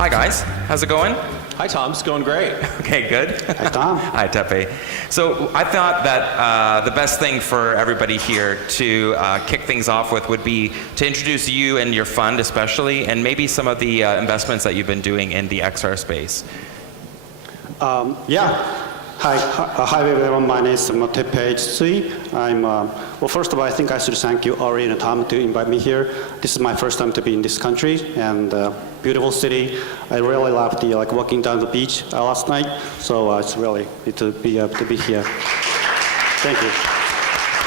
Hi guys, how's it going? Hi Tom, it's going great. Okay, good. Hi Tom. Hi Teppei. So I thought that the best thing for everybody here to kick things off with would be to introduce you and your fund especially, and maybe some of the investments that you've been doing in the XR space. Hi everyone, my name is Teppei Tsutsui. Well, first of all, I think I should thank you, Ori and Tom, to invite me here. This is my first time to be in this country, and beautiful city. I really loved walking down the beach last night, so it's really good to be here. Thank you.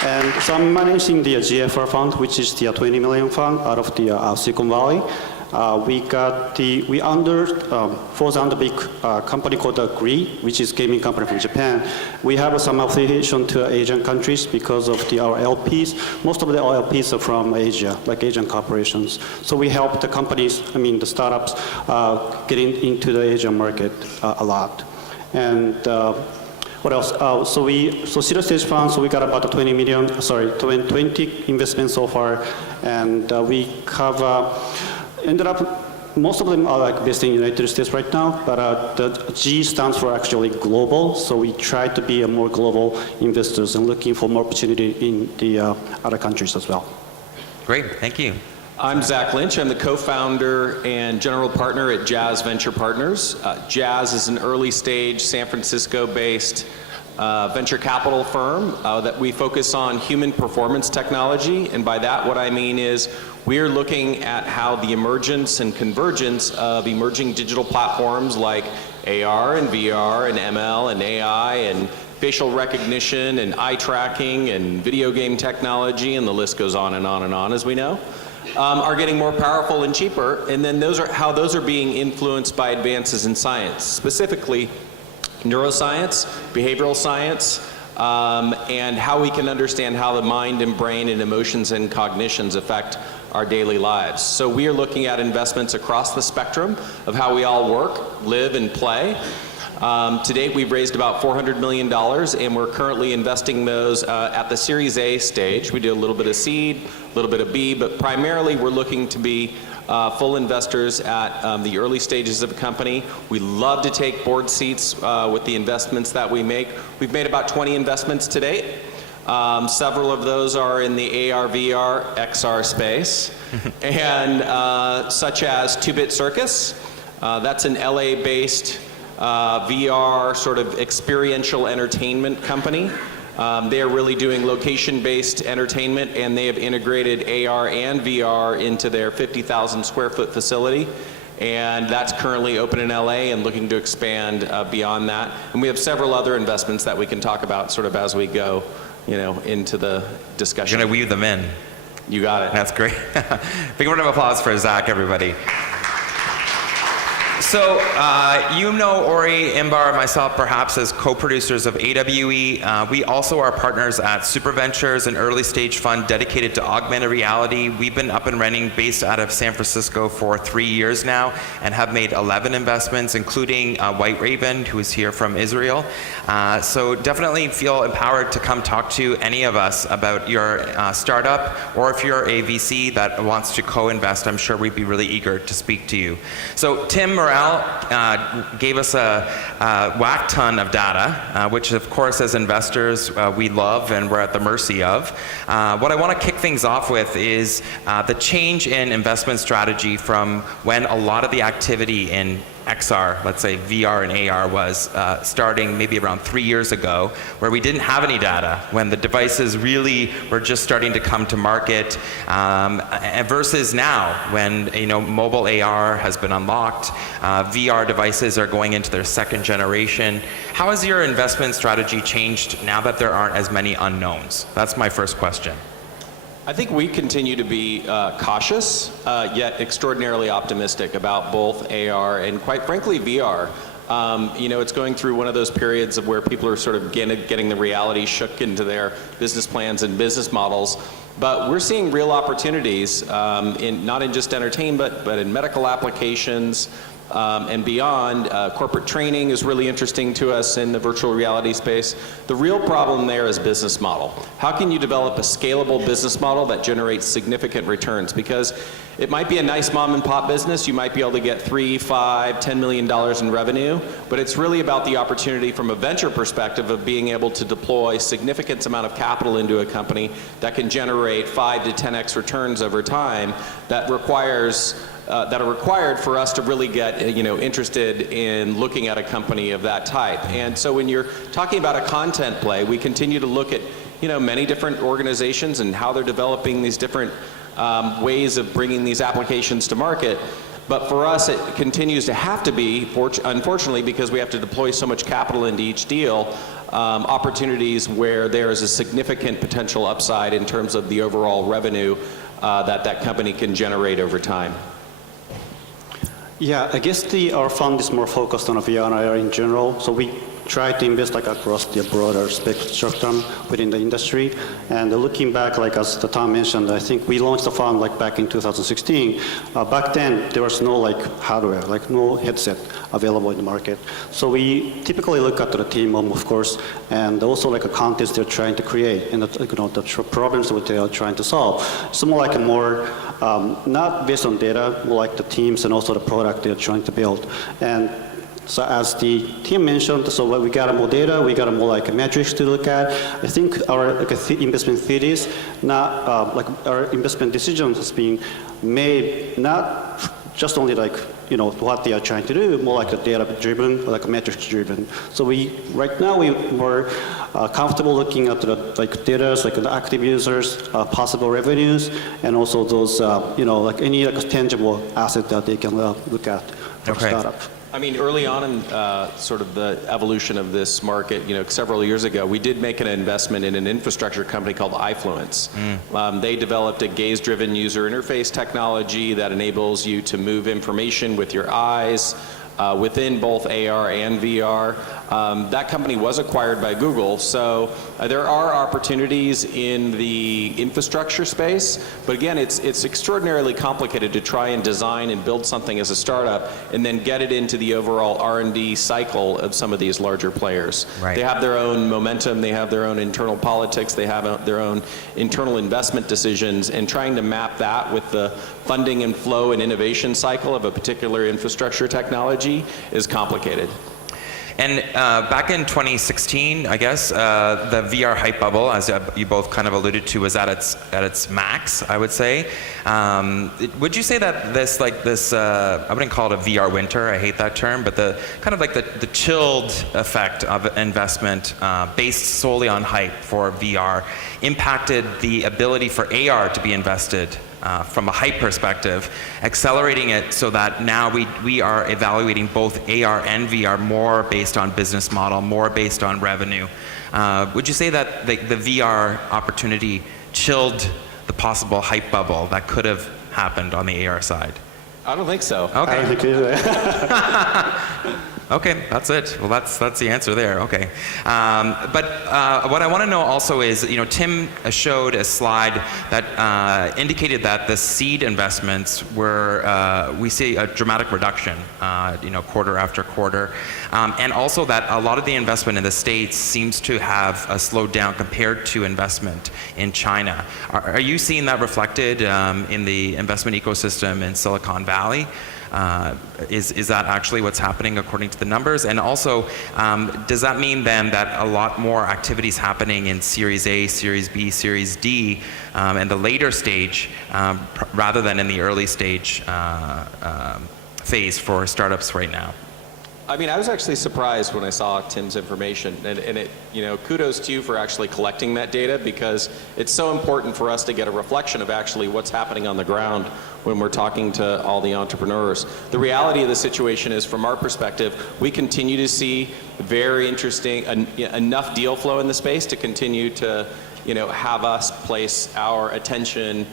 And so I'm managing the GFR fund, which is the 20 million fund out of the Silicon Valley. Falls under big company called GREE, which is gaming company from Japan. We have some affiliation to Asian countries because of our LPs. Most of the LPs are from Asia, like Asian corporations. So we help the companies, the startups, getting into the Asian market a lot. And what else? So seed stage funds, so we got about 20 investments so far, and we cover. Ended up, most of them are based in the United States right now, but the G stands for actually global, so we try to be a more global investors and looking for more opportunity in the other countries as well. Great, thank you. I'm Zack Lynch. I'm the co-founder and general partner at Jazz Venture Partners. Jazz is an early stage San Francisco-based venture capital firm that we focus on human performance technology, and by that what I mean is we're looking at how the emergence and convergence of emerging digital platforms like AR and VR and ML and AI and facial recognition and eye tracking and video game technology, and the list goes on and on and on, as we know, are getting more powerful and cheaper, and then how those are being influenced by advances in science, specifically neuroscience, behavioral science, and how we can understand how the mind and brain and emotions and cognitions affect our daily lives. So we are looking at investments across the spectrum of how we all work, live, and play. To date, we've raised about $400 million, and we're currently investing those at the Series A stage. We do a little bit of seed, a little bit of B, but primarily we're looking to be full investors at the early stages of a company. We love to take board seats with the investments that we make. We've made about 20 investments to date. Several of those are in the AR, VR, XR space, and such as 2-Bit Circus. That's an LA-based VR sort of experiential entertainment company. They are really doing location-based entertainment, and they have integrated AR and VR into their 50,000 square foot facility. And that's currently open in LA and looking to expand beyond that. And we have several other investments that we can talk about sort of as we go, into the discussion. You're gonna weave them in. You got it. That's great. Big round of applause for Zack, everybody. So you know Ori, Imbar, and myself perhaps as co-producers of AWE. We also are partners at Superventures, an early stage fund dedicated to augmented reality. We've been up and running based out of San Francisco for 3 years now and have made 11 investments, including White Raven, who is here from Israel. So definitely feel empowered to come talk to any of us about your startup, or if you're a VC that wants to co-invest, I'm sure we'd be really eager to speak to you. So Tim Morale gave us a whack ton of data, which of course as investors we love and we're at the mercy of. What I want to kick things off with is the change in investment strategy from when a lot of the activity in XR, let's say VR and AR, was starting maybe around 3 years ago, where we didn't have any data, when the devices really were just starting to come to market, versus now, when mobile AR has been unlocked, VR devices are going into their second generation. How has your investment strategy changed now that there aren't as many unknowns? That's my first question. I think we continue to be cautious, yet extraordinarily optimistic about both AR and, quite frankly, VR. It's going through one of those periods of where people are sort of getting the reality shook into their business plans and business models. But we're seeing real opportunities, not in just entertainment, but in medical applications, and beyond. Corporate training is really interesting to us in the virtual reality space. The real problem there is business model. How can you develop a scalable business model that generates significant returns? Because it might be a nice mom and pop business. You might be able to get $3, $5, $10 million in revenue, but it's really about the opportunity from a venture perspective of being able to deploy significant amount of capital into a company that can generate 5 to 10x returns over time that are required for us to really get interested in looking at a company of that type. And so when you're talking about a content play, we continue to look at many different organizations and how they're developing these different ways of bringing these applications to market. But for us, it continues to have to be, unfortunately, because we have to deploy so much capital into each deal, opportunities where there is a significant potential upside in terms of the overall revenue that company can generate over time. Yeah, I guess our fund is more focused on VR and AR in general. So we try to invest across the broader spectrum within the industry. And looking back, as the Tom mentioned, I think we launched the fund back in 2016. Back then, there was no hardware, no headset available in the market. So we typically look at the team, of course, and also a contest they're trying to create and the problems that they are trying to solve. So more not based on data, more like the teams and also the product they're trying to build. And so as the team mentioned, so we got more data, we got more metrics to look at. I think our investment thesis, not our investment decisions has been made not just only what they are trying to do, more data-driven, metrics-driven. So right now we're comfortable looking at the data, the active users, possible revenues, and also those any tangible asset that they can look at for startup. I mean, early on in sort of the evolution of this market, several years ago, we did make an investment in an infrastructure company called iFluence. They developed a gaze-driven user interface technology that enables you to move information with your eyes within both AR and VR. That company was acquired by Google, so there are opportunities in the infrastructure space, but again, it's extraordinarily complicated to try and design and build something as a startup and then get it into the overall R&D cycle of some of these larger players. Right. They have their own momentum, they have their own internal politics, they have their own internal investment decisions, and trying to map that with the funding and flow and innovation cycle of a particular infrastructure technology is complicated. And back in 2016, I guess, the VR hype bubble, as you both kind of alluded to, was at its max, I would say. Would you say that this, I wouldn't call it a VR winter, I hate that term, but the kind of the chilled effect of investment based solely on hype for VR impacted the ability for AR to be invested from a hype perspective, accelerating it so that now we are evaluating both AR and VR more based on business model, more based on revenue. Would you say that the VR opportunity chilled the possible hype bubble that could have happened on the AR side? I don't think so. Okay. I don't think either. Okay, that's it. Well, that's the answer there. Okay, but what I want to know also is, Tim showed a slide that indicated that the seed investments were we see a dramatic reduction, quarter after quarter, and also that a lot of the investment in the States seems to have slowed down compared to investment in China. Are you seeing that reflected in the investment ecosystem in Silicon Valley? Is that actually what's happening according to the numbers? And also, does that mean then that a lot more activities happening in Series A, Series B, Series D, and the later stage, rather than in the early stage phase for startups right now? I mean, I was actually surprised when I saw Tim's information, and it, kudos to you for actually collecting that data, because it's so important for us to get a reflection of actually what's happening on the ground when we're talking to all the entrepreneurs. The reality of the situation is, from our perspective, we continue to see very interesting, enough deal flow in the space to continue to, have us place our attention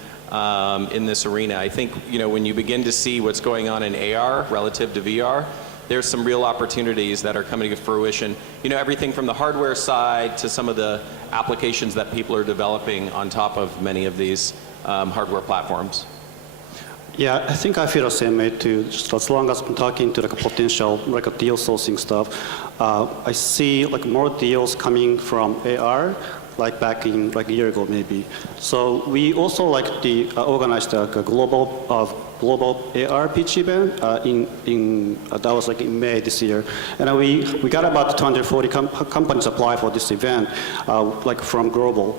in this arena. I think, when you begin to see what's going on in AR relative to VR, there's some real opportunities that are coming to fruition. Everything from the hardware side to some of the applications that people are developing on top of many of these hardware platforms. Yeah, I think I feel the same way too. Just as long as I'm talking to like a potential like a deal sourcing stuff, I see like more deals coming from AR, like back in like a year ago maybe. So we also like the organized like a global AR pitch event that was like in May this year, and we got about 240 companies apply for this event, like from global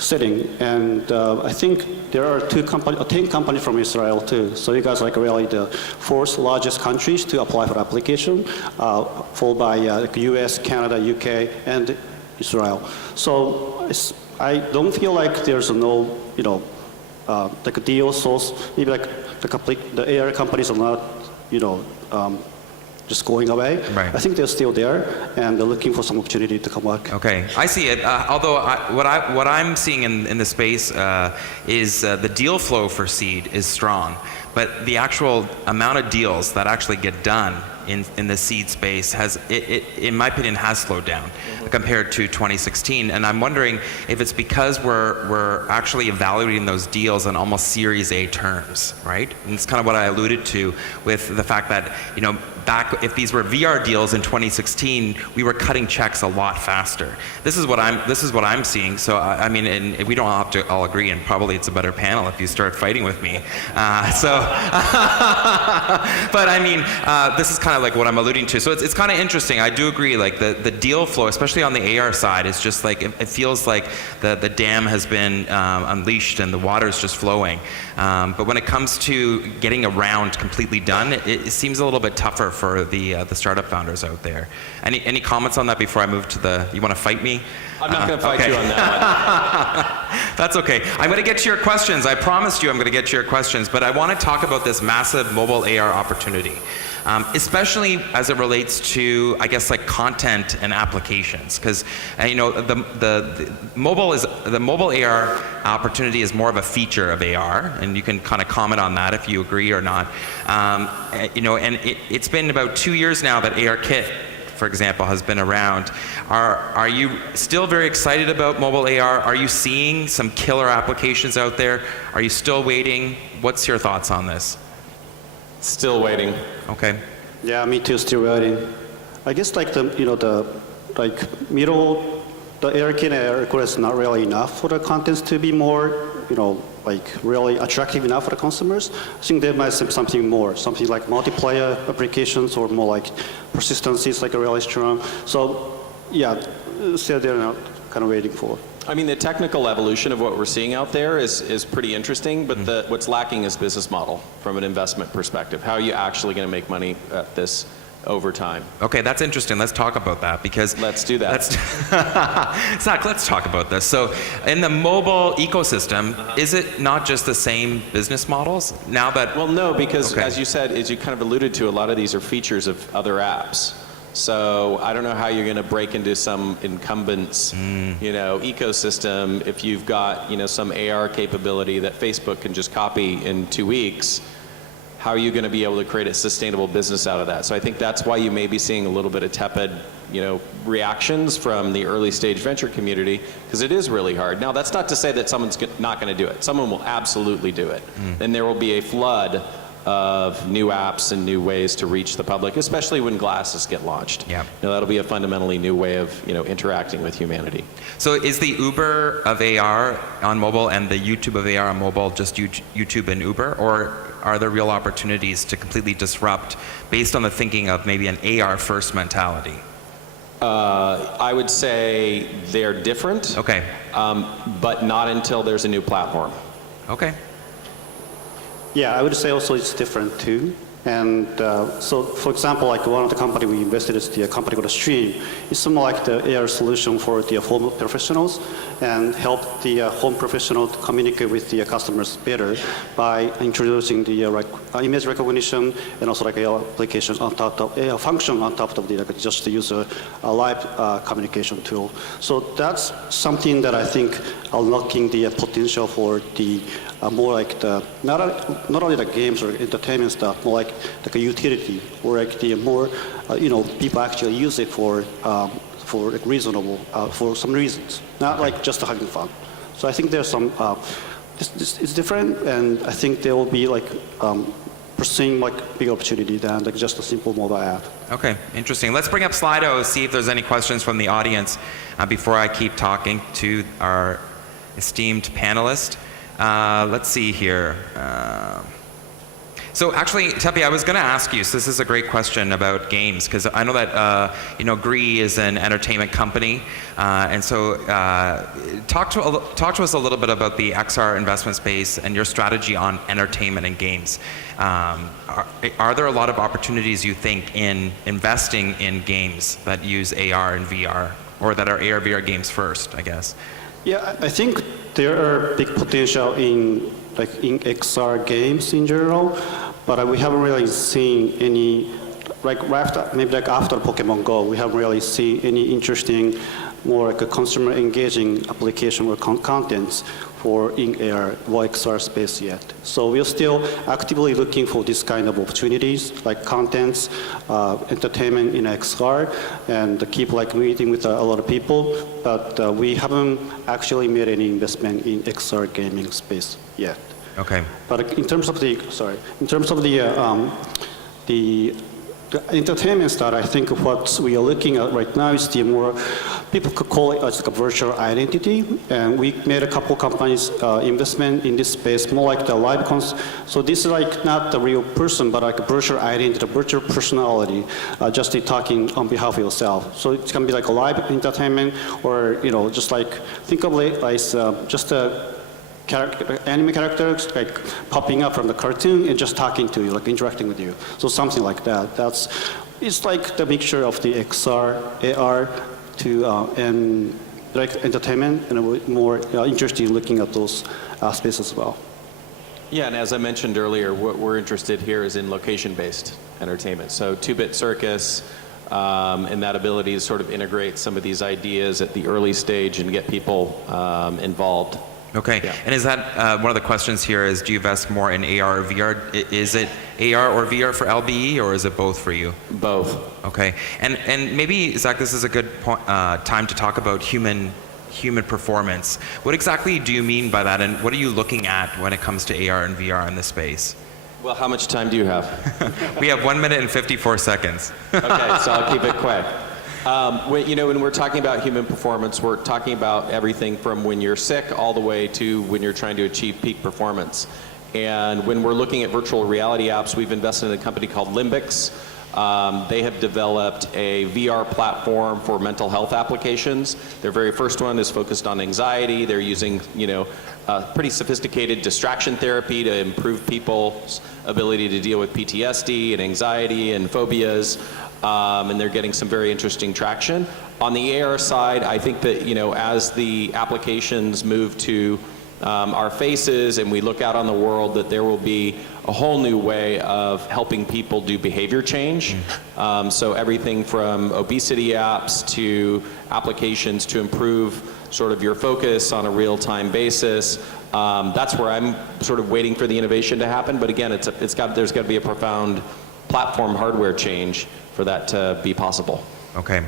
setting, and I think there are 10 companies from Israel too. So you guys are like really the fourth largest countries to apply for the application, followed by like US, Canada, UK, and Israel. So I don't feel like there's no, like a deal source. Maybe like the AR companies are not, just going away. Right. I think they're still there, and they're looking for some opportunity to come back. Okay, I see it. Although what I'm seeing in the space is the deal flow for seed is strong, but the actual amount of deals that actually get done in the seed space has, in my opinion, has slowed down compared to 2016. And I'm wondering if it's because we're actually evaluating those deals on almost Series A terms, right? And it's kind of what I alluded to with the fact that, back if these were VR deals in 2016, we were cutting checks a lot faster. This is what I'm seeing. So I mean, and we don't have to all agree, and probably it's a better panel if you start fighting with me. But I mean, this is kind of like what I'm alluding to. So it's kind of interesting. I do agree. Like the deal flow, especially on the AR side, is just like it feels like the dam has been unleashed and the water is just flowing. But when it comes to getting a round completely done, it seems a little bit tougher for the startup founders out there. Any comments on that before I move to the? You want to fight me? I'm not going to fight you on that one. That's okay. I'm going to get to your questions. I promised you I'm going to get to your questions, but I want to talk about this massive mobile AR opportunity, especially as it relates to, I guess, like content and applications, because the mobile AR opportunity is more of a feature of AR, and you can kind of comment on that if you agree or not. And it's been about 2 years now that ARKit, for example, has been around. Are you still very excited about mobile AR? Are you seeing some killer applications out there? Are you still waiting? What's your thoughts on this? Still waiting. Okay. Yeah, me too. Still waiting. I guess like the ARKit and ARKit is not really enough for the contents to be more really attractive enough for the consumers. I think they might say something more, something like multiplayer applications or more like persistency is like a really strong. So yeah, still they're not kind of waiting for. I mean, the technical evolution of what we're seeing out there is pretty interesting, but what's lacking is business model from an investment perspective. How are you actually going to make money at this over time? Okay, that's interesting. Let's talk about that, because let's do that. Zack, let's talk about this. So in the mobile ecosystem, is it not just the same business models now that? Well, no, because as you said, as you kind of alluded to, a lot of these are features of other apps. So I don't know how you're going to break into some incumbents, ecosystem if you've got, some AR capability that Facebook can just copy in 2 weeks. How are you going to be able to create a sustainable business out of that? So I think that's why you may be seeing a little bit of tepid, reactions from the early stage venture community, because it is really hard. Now, that's not to say that someone's not going to do it. Someone will absolutely do it. And there will be a flood of new apps and new ways to reach the public, especially when glasses get launched. Yeah. That'll be a fundamentally new way of, interacting with humanity. So is the Uber of AR on mobile and the YouTube of AR on mobile just YouTube and Uber, or are there real opportunities to completely disrupt based on the thinking of maybe an AR first mentality? I would say they're different. Okay. But not until there's a new platform. Okay. Yeah, I would say also it's different too. And so, for example, like one of the company we invested is the company called Stream. It's more like the AR solution for the home professionals and help the home professional to communicate with the customers better by introducing the image recognition and also like AR application on top of AR function on top of the just to use a live communication tool. So that's something that I think unlocking the potential for the more like the not only the games or entertainment stuff, more like a utility or like the more people actually use it for reasonable for some reasons, not like just having fun. So I think there's some it's different, and I think they will be like pursuing like big opportunity than like just a simple mobile app. Okay, interesting. Let's bring up Slido, see if there's any questions from the audience before I keep talking to our esteemed panelist. Let's see here. So actually, Teppei, I was going to ask you, so this is a great question about games, because I know that, GREE is an entertainment company, and so talk to us a little bit about the XR investment space and your strategy on entertainment and games. Are there a lot of opportunities, you think, in investing in games that use AR and VR, or that are AR, VR games first, I guess? Yeah, I think there are big potential in XR games in general, but we haven't really seen any, maybe after Pokemon Go, we haven't really seen any interesting, more like a consumer engaging application or contents for in AR or XR space yet. So we're still actively looking for this kind of opportunities, like contents, entertainment in XR, and keep meeting with a lot of people, but we haven't actually made any investment in XR gaming space yet. Okay. But in terms of the entertainment side, I think what we are looking at right now is the more, people could call it as like a virtual identity, and we made a couple companies investment in this space, more like the live so this is like not the real person, but like a virtual identity, a virtual personality, just talking on behalf of yourself. So it can be like a live entertainment, or just like, think of it as just a anime characters like popping up from the cartoon and just talking to you, like interacting with you. So something like that. It's like the mixture of the XR, AR to and like entertainment, and we're more interested in looking at those aspects as well. Yeah, and as I mentioned earlier, what we're interested here is in location-based entertainment. So 2-bit circus, and that ability to sort of integrate some of these ideas at the early stage and get people involved. Okay, yeah. And is that one of the questions here is, do you invest more in AR or VR? Is it AR or VR for LBE, or is it both for you? Both. Okay, and maybe, Zack, this is a good time to talk about human performance. What exactly do you mean by that, and what are you looking at when it comes to AR and VR in this space? Well, how much time do you have? We have 1 minute and 54 seconds. Okay, so I'll keep it quick. When we're talking about human performance, we're talking about everything from when you're sick all the way to when you're trying to achieve peak performance. And when we're looking at virtual reality apps, we've invested in a company called Limbix. They have developed a VR platform for mental health applications. Their very first one is focused on anxiety. They're using, pretty sophisticated distraction therapy to improve people's ability to deal with PTSD and anxiety and phobias. And they're getting some very interesting traction. On the AR side, I think that, as the applications move to our faces and we look out on the world, that there will be a whole new way of helping people do behavior change. So everything from obesity apps to applications to improve sort of your focus on a real-time basis. That's where I'm sort of waiting for the innovation to happen. But again, there's got to be a profound platform hardware change for that to be possible. Okay.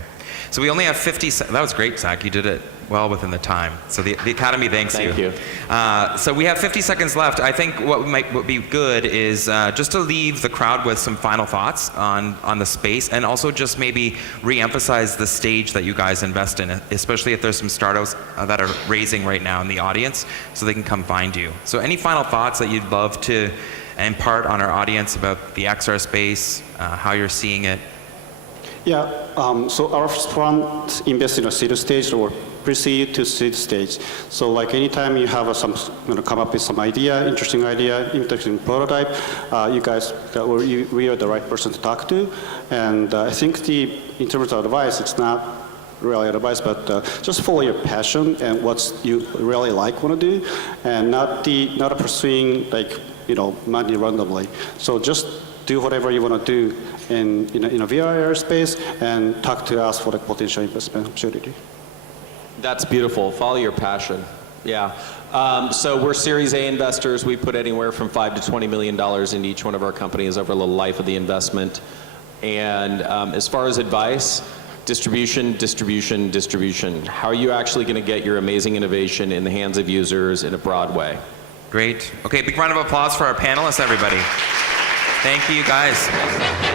So we only have 50 seconds. That was great, Zack. You did it well within the time. So the Academy thanks you. Thank you. So we have 50 seconds left. I think what would be good is just to leave the crowd with some final thoughts on the space, and also just maybe re-emphasize the stage that you guys invest in, especially if there's some startups that are raising right now in the audience, so they can come find you. So any final thoughts that you'd love to impart on our audience about the XR space, how you're seeing it? Yeah, so our fund invests in a seed stage or pre-seed to seed stage. So like anytime you have come up with some idea, interesting prototype, you guys, we are the right person to talk to. And I think in terms of advice, it's not really advice, but just follow your passion and what you really want to do, and not pursuing money randomly. So just do whatever you want to do in a VR space, and talk to us for the potential investment opportunity. That's beautiful. Follow your passion. Yeah. So we're Series A investors. We put anywhere from $5 to $20 million into each one of our companies over the life of the investment. And as far as advice, distribution. How are you actually going to get your amazing innovation in the hands of users in a broad way? Great. Okay, big round of applause for our panelists, everybody. Thank you, guys.